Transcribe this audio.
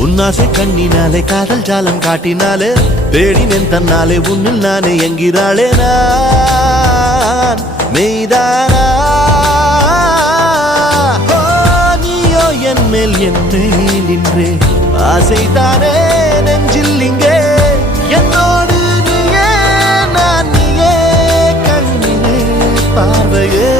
உன்னாசை கண்ணினாலே காதல் ஜாலம் காட்டினாலே தேடினேன் தன்னாலே உன்னில் நானே என்கிறாளே நான் மெய்தானா நீயோ என் மேல் நின்றே ஆசைதானே நெஞ்சில் இங்கே என்னோடு நீயே நான் நீயே கண்ணிலே பார்வையே